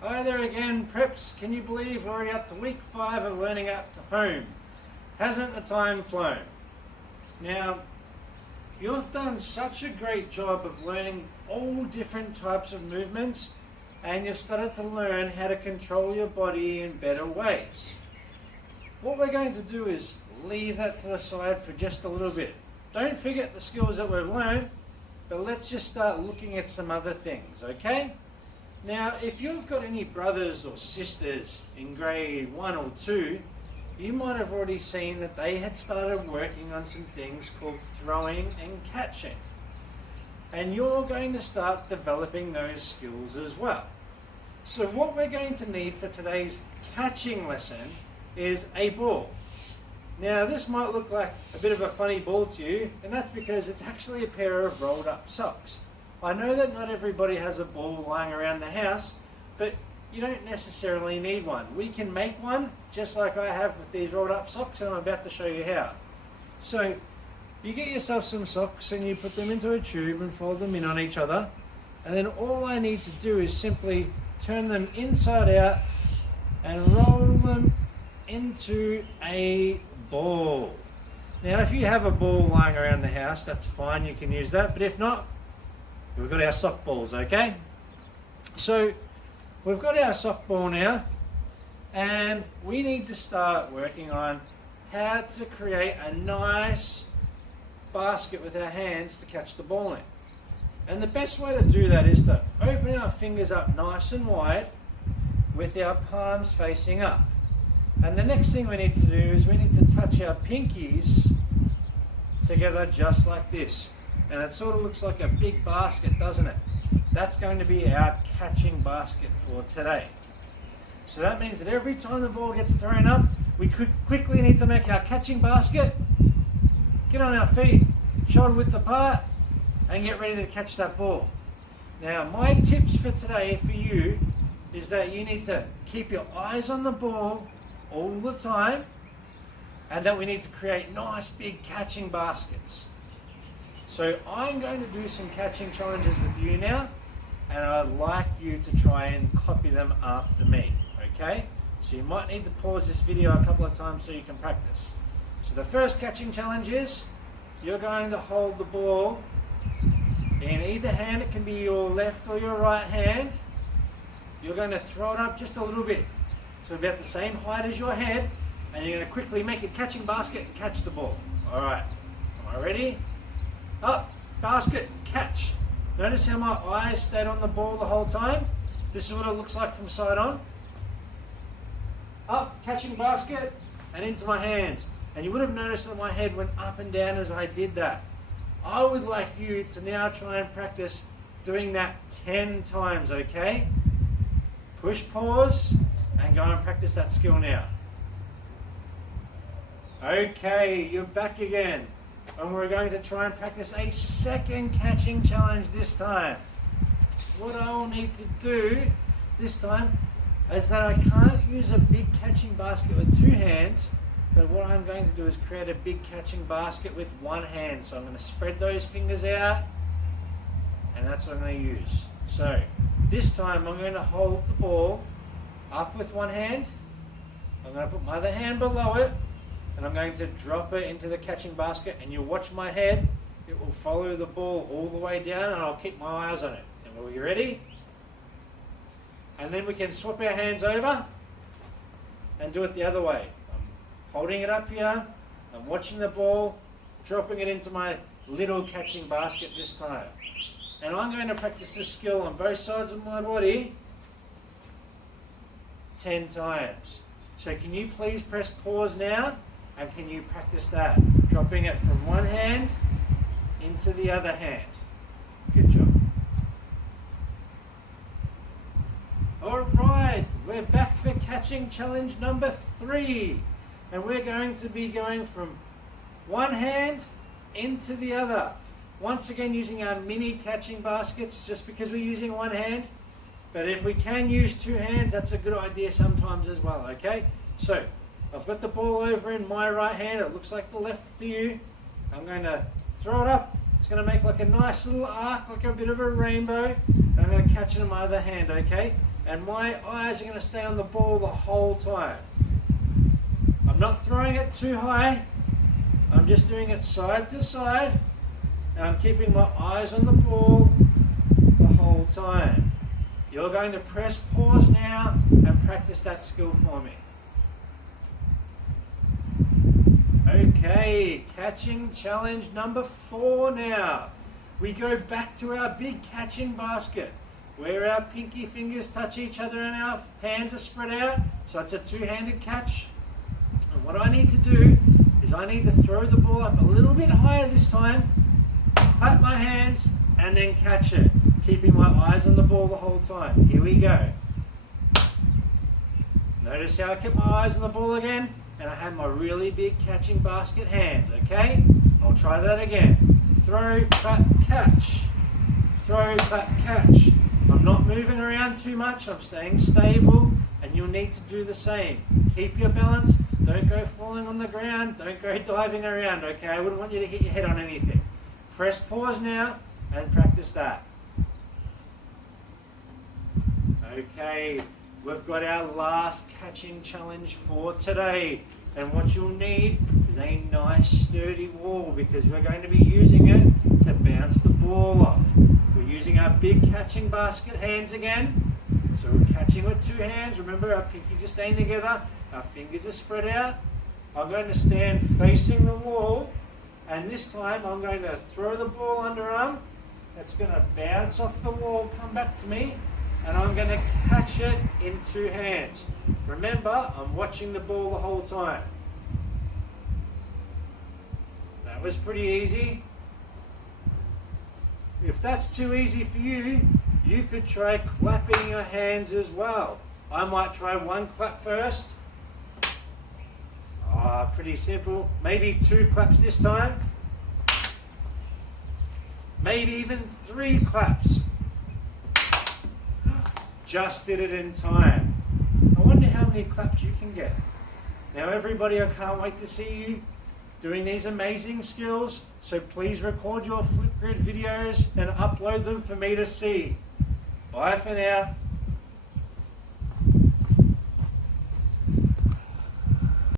Hi there again, preps. Can you believe we're already up to week 5 of learning at home? Hasn't the time flown? Now, you've done such a great job of learning all different types of movements, and you've started to learn how to control your body in better ways. What we're going to do is leave that to the side for just a little bit. Don't forget the skills that we've learned, but let's just start looking at some other things, okay? Now, if you've got any brothers or sisters in grade 1 or 2, you might have already seen that they had started working on some things called throwing and catching. And you're going to start developing those skills as well. So what we're going to need for today's catching lesson is a ball. Now, this might look like a bit of a funny ball to you, and that's because it's actually a pair of rolled up socks. I know that not everybody has a ball lying around the house, but you don't necessarily need one. We can make one just like I have with these rolled up socks, and I'm about to show you how. So you get yourself some socks and you put them into a tube and fold them in on each other, and then all I need to do is simply turn them inside out and roll them into a ball. Now, if you have a ball lying around the house, that's fine, you can use that, but if not, we've got our sock balls, okay? So we've got our sock ball now, and we need to start working on how to create a nice basket with our hands to catch the ball in. And the best way to do that is to open our fingers up nice and wide with our palms facing up. And the next thing we need to do is we need to touch our pinkies together just like this. And it sort of looks like a big basket, doesn't it? That's going to be our catching basket for today. So that means that every time the ball gets thrown up, we quickly need to make our catching basket, get on our feet, shoulder width apart, and get ready to catch that ball. Now, my tips for today for you is that you need to keep your eyes on the ball all the time, and that we need to create nice big catching baskets. So I'm going to do some catching challenges with you now, and I'd like you to try and copy them after me, okay? So you might need to pause this video a couple of times so you can practice. So the first catching challenge is you're going to hold the ball in either hand. It can be your left or your right hand. You're going to throw it up just a little bit to about the same height as your head, and you're going to quickly make a catching basket and catch the ball. All right, am I ready? Up, basket, catch. Notice how my eyes stayed on the ball the whole time? This is what it looks like from side on. Up, catching basket, and into my hands. And you would have noticed that my head went up and down as I did that. I would like you to now try and practice doing that 10 times, okay? Push pause and go and practice that skill now. Okay, you're back again. And we're going to try and practice a second catching challenge this time. What I'll need to do this time is that I can't use a big catching basket with 2 hands, but what I'm going to do is create a big catching basket with 1 hand. So I'm going to spread those fingers out, and that's what I'm going to use. So this time I'm going to hold the ball up with 1 hand. I'm going to put my other hand below it, and I'm going to drop it into the catching basket, and you'll watch my head. It will follow the ball all the way down, and I'll keep my eyes on it. And are we ready? And then we can swap our hands over and do it the other way. I'm holding it up here, I'm watching the ball, dropping it into my little catching basket this time. And I'm going to practice this skill on both sides of my body 10 times. So can you please press pause now, and can you practice that? Dropping it from 1 hand into the other hand. Good job. Alright, we're back for catching challenge number 3. And we're going to be going from 1 hand into the other. Once again using our mini catching baskets, just because we're using 1 hand. But if we can use 2 hands, that's a good idea sometimes as well, okay? So, I've got the ball over in my right hand. It looks like the left to you. I'm going to throw it up. It's going to make like a nice little arc, like a bit of a rainbow. And I'm going to catch it in my other hand, okay? and my eyes are going to stay on the ball the whole time. I'm not throwing it too high. I'm just doing it side to side, and I'm keeping my eyes on the ball the whole time. You're going to press pause now and practice that skill for me. Okay, catching challenge number 4 now. We go back to our big catching basket where our pinky fingers touch each other and our hands are spread out. So it's a two-handed catch. And what I need to do is I need to throw the ball up a little bit higher this time, clap my hands, and then catch it, keeping my eyes on the ball the whole time. Here we go. Notice how I kept my eyes on the ball again, and I have my really big catching basket hands, okay? I'll try that again. Throw, clap, catch. Throw, clap, catch. I'm not moving around too much, I'm staying stable, and you'll need to do the same. Keep your balance, don't go falling on the ground, don't go diving around, okay? I wouldn't want you to hit your head on anything. Press pause now and practice that. Okay, we've got our last catching challenge for today. And what you'll need is a nice sturdy wall because we're going to be using it to bounce the ball off. We're using our big catching basket hands again. So we're catching with 2 hands. Remember, our pinkies are staying together, our fingers are spread out. I'm going to stand facing the wall, and this time I'm going to throw the ball underarm. It's going to bounce off the wall, come back to me, and I'm going to catch it in 2 hands. Remember, I'm watching the ball the whole time. That was pretty easy. If that's too easy for you, you could try clapping your hands as well. I might try 1 clap first. Pretty simple. Maybe 2 claps this time. Maybe even 3 claps. Just did it in time. I wonder how many claps you can get. Now everybody, I can't wait to see you doing these amazing skills, so please record your Flipgrid videos and upload them for me to see. Bye for now.